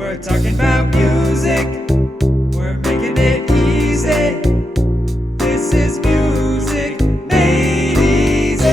We're talking about music. We're making it easy. This is Music Made Easy.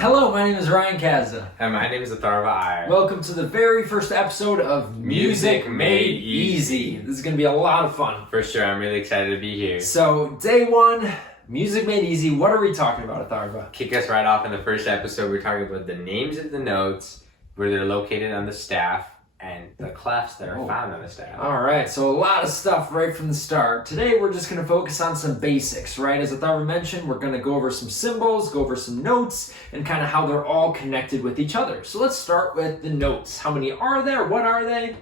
Hello, my name is Ryan Kazda. And my name is Atharva Iyer. Welcome to the very first episode of Music Made Easy. This is going to be a lot of fun. For sure, I'm really excited to be here. So, day one, Music Made Easy. What are we talking about, Atharva? Kick us right off in the first episode. We're talking about the names of the notes, where they're located on the staff, and the clefs that are found on the staff. All right, so a lot of stuff right from the start. Today we're just going to focus on some basics, right? As Atharva mentioned, we're going to go over some symbols, go over some notes, and kind of how they're all connected with each other. So let's start with the notes. How many are there? What are they?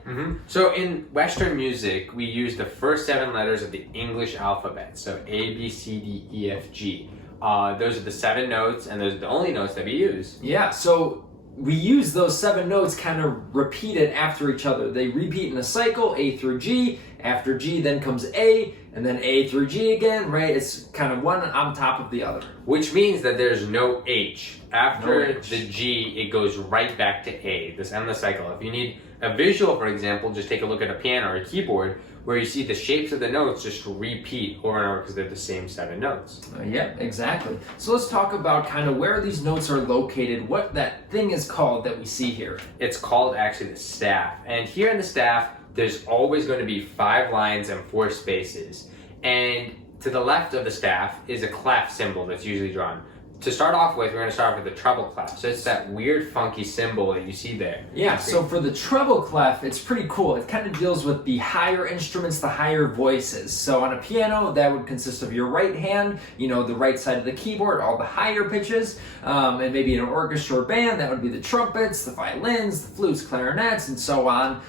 So in Western music, we use the first 7 letters of the English alphabet. So A, B, C, D, E, F, G. Those are the 7 notes, and those are the only notes that we use. Yeah, so we use those 7 notes kind of repeated after each other. They repeat in a cycle, A through G. After G, then comes A, and then A through G again, right? It's kind of one on top of the other. Which means that there's no H. After No H. the G, it goes right back to A, this endless cycle. If you need a visual, for example, just take a look at a piano or a keyboard where you see the shapes of the notes just repeat over and over because they're the same 7 notes. Yeah, exactly. So let's talk about kind of where these notes are located, what that thing is called that we see here. It's called actually the staff. And here in the staff, there's always going to be 5 lines and 4 spaces. And to the left of the staff is a clef symbol that's usually drawn. To start off with, we're going to start off with the treble clef. So it's that weird, funky symbol that you see there. Yeah, so for the treble clef, it's pretty cool. It kind of deals with the higher instruments, the higher voices. So on a piano, that would consist of your right hand, the right side of the keyboard, all the higher pitches. And maybe in an orchestra or band, that would be the trumpets, the violins, the flutes, clarinets, and so on.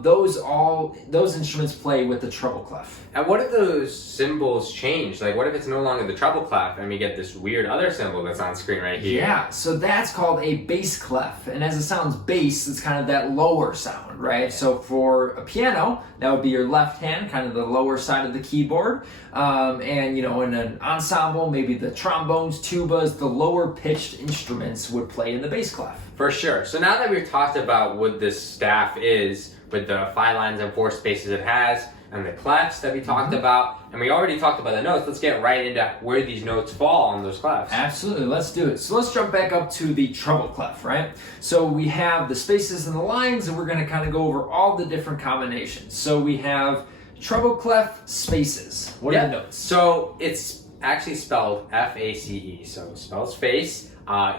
Those instruments play with the treble clef. And what if those symbols change? Like, what if it's no longer the treble clef and we get this weird other symbol that's on screen right here? Yeah, so that's called a bass clef. And as it sounds bass, it's kind of that lower sound, right? So for a piano, that would be your left hand, kind of the lower side of the keyboard. In an ensemble, maybe the trombones, tubas, the lower pitched instruments would play in the bass clef. For sure. So now that we've talked about what this staff is, with the 5 lines and 4 spaces it has, and the clefs that we talked about, and we already talked about the notes, let's get right into where these notes fall on those clefs. Absolutely, let's do it. So let's jump back up to the treble clef, right? So we have the spaces and the lines, and we're going to kind of go over all the different combinations. So we have treble clef spaces. What are the notes? So it's actually spelled F-A-C-E, so it spells face.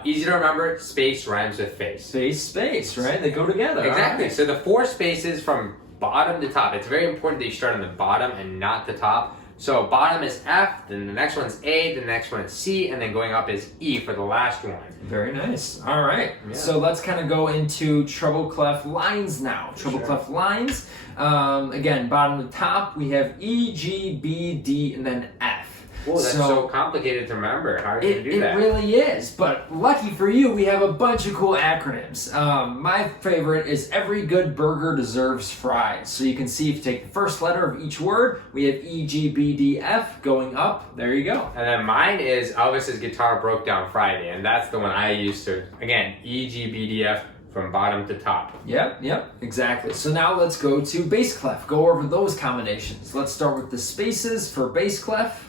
Easy to remember, space rhymes with face. Space, right? They go together. Exactly. Right. So the 4 spaces from bottom to top. It's very important that you start on the bottom and not the top. So bottom is F, then the next one's A, the next one is C, and then going up is E for the last one. Very nice. All right. Yeah. So let's kind of go into treble clef lines now. Treble clef lines. Again, bottom to top, we have E, G, B, D, and then F. Well, that's so complicated to remember. How are you going to do that? It really is, but lucky for you, we have a bunch of cool acronyms. My favorite is every good burger deserves fries. So you can see if you take the first letter of each word, we have E, G, B, D, F going up. There you go. And then mine is Elvis's Guitar Broke Down Friday, and that's the one I used to, again, E, G, B, D, F from bottom to top. Yep, exactly. So now let's go to bass clef. Go over those combinations. Let's start with the spaces for bass clef.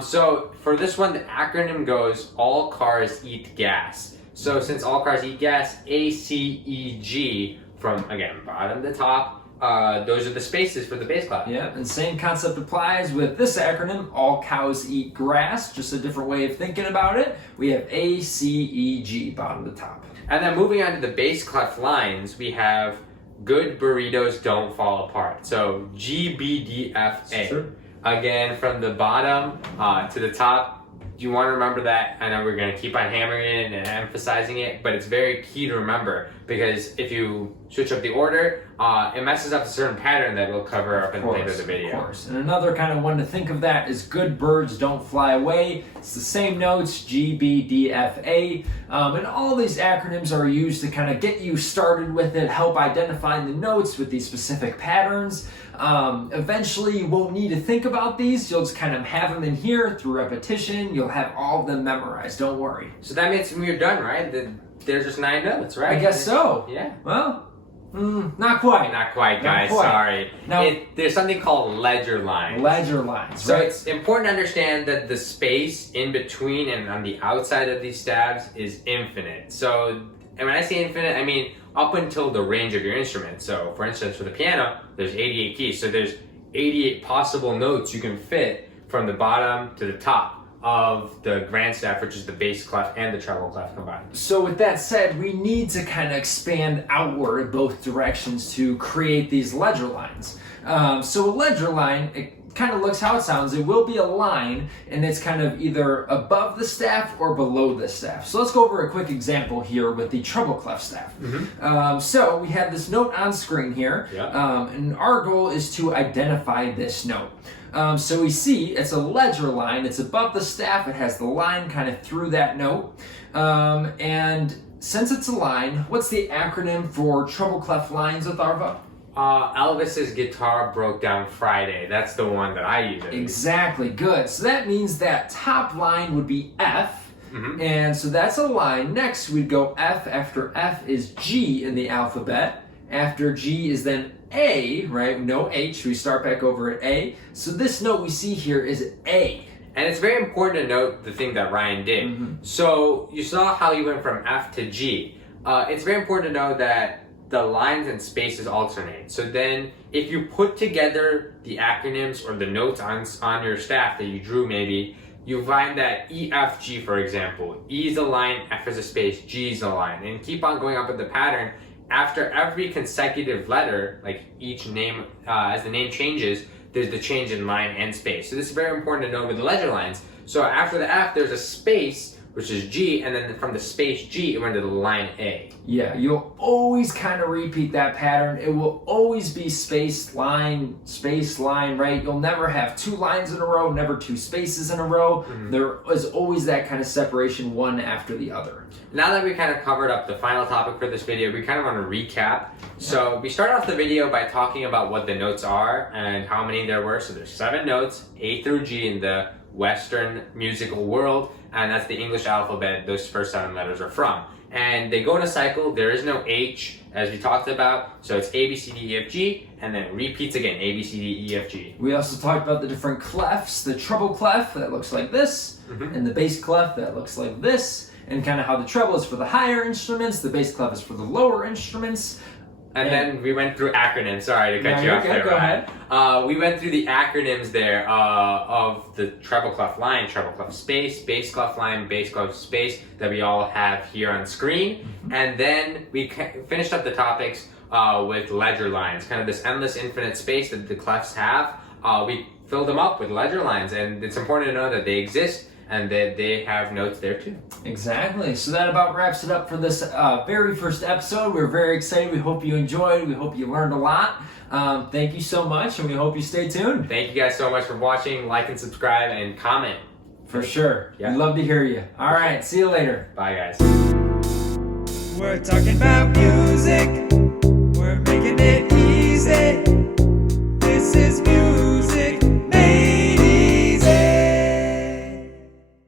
So for this one, the acronym goes all cars eat gas. So since all cars eat gas, A-C-E-G from, again, bottom to top, those are the spaces for the bass clef. Yeah, and same concept applies with this acronym, all cows eat grass, just a different way of thinking about it. We have A-C-E-G, bottom to top. And then moving on to the bass clef lines, we have good burritos don't fall apart. So G-B-D-F-A. Sure. Again, from the bottom to the top, you want to remember that. I know we're going to keep on hammering it and emphasizing it, but it's very key to remember because if you switch up the order, it messes up a certain pattern that we'll cover up in the later of the video. Of course. And another kind of one to think of that is good birds don't fly away. It's the same notes, G, B, D, F, A. And all these acronyms are used to kind of get you started with it, help identify the notes with these specific patterns. Eventually, you won't need to think about these. You'll just kind of have them in here through repetition. You'll have all of them memorized. Don't worry. So that means we're done, right? There's just 9 notes, right? I guess so. Yeah. Well, Not quite. Not quite, guys. Not quite. Sorry. Now, There's something called ledger lines. ledger lines, So right? it's important to understand that the space in between and on the outside of these stabs is infinite. So, and when I say infinite, I mean up until the range of your instrument. So, for instance, for the piano, there's 88 keys. So there's 88 possible notes you can fit from the bottom to the top of the grand staff, which is the bass clef and the treble clef combined. So with that said, we need to kind of expand outward in both directions to create these ledger lines. So a ledger line, it kind of looks how it sounds. It will be a line, and it's kind of either above the staff or below the staff. So let's go over a quick example here with the treble clef staff. So we have this note on screen here, and our goal is to identify this note. So we see it's a ledger line, it's above the staff, it has the line kind of through that note. And since it's a line, what's the acronym for treble clef lines, Atharva? Elvis's Guitar Broke Down Friday. That's the one that I use. Exactly, good. So that means that top line would be F, and so that's a line. Next we'd go F, after F is G in the alphabet. After G is then A, right? No H, we start back over at A. So this note we see here is A. And it's very important to note the thing that Ryan did. So you saw how he went from F to G. It's very important to know that the lines and spaces alternate. So then if you put together the acronyms or the notes on your staff that you drew maybe, you find that E, F, G, for example. E is a line, F is a space, G is a line. And keep on going up with the pattern. After every consecutive letter, like each name, as the name changes, there's the change in line and space. So this is very important to know with the ledger lines. So after the F, there's a space, which is G, and then from the space G, it went to the line A. Yeah, you'll always kind of repeat that pattern. It will always be space, line, right? You'll never have two lines in a row, never two spaces in a row. There is always that kind of separation, one after the other. Now that we kind of covered up the final topic for this video, we kind of want to recap. So we started off the video by talking about what the notes are and how many there were. So there's 7 notes, A through G in the Western musical world, and that's the English alphabet those first 7 letters are from. And they go in a cycle. There is no H, as we talked about. So it's A, B, C, D, E, F, G, and then it repeats again, A, B, C, D, E, F, G. We also talked about the different clefs, the treble clef that looks like this, and the bass clef that looks like this, and kind of how the treble is for the higher instruments, the bass clef is for the lower instruments. And then we went through acronyms. Sorry to cut you off there. Go ahead. We went through the acronyms there of the treble clef line, treble clef space, bass clef line, bass clef space that we all have here on screen. And then we finished up the topics with ledger lines, kind of this endless infinite space that the clefs have. We filled them up with ledger lines, and it's important to know that they exist and that they have notes there too. Exactly. So that about wraps it up for this very first episode. We're very excited. We hope you enjoyed. We hope you learned a lot. Thank you so much, and we hope you stay tuned. Thank you guys so much for watching. Like and subscribe and comment. For sure. Yeah. We'd love to hear you. All right. See you later. Bye, guys. We're talking about music. We're making it easy. This is music.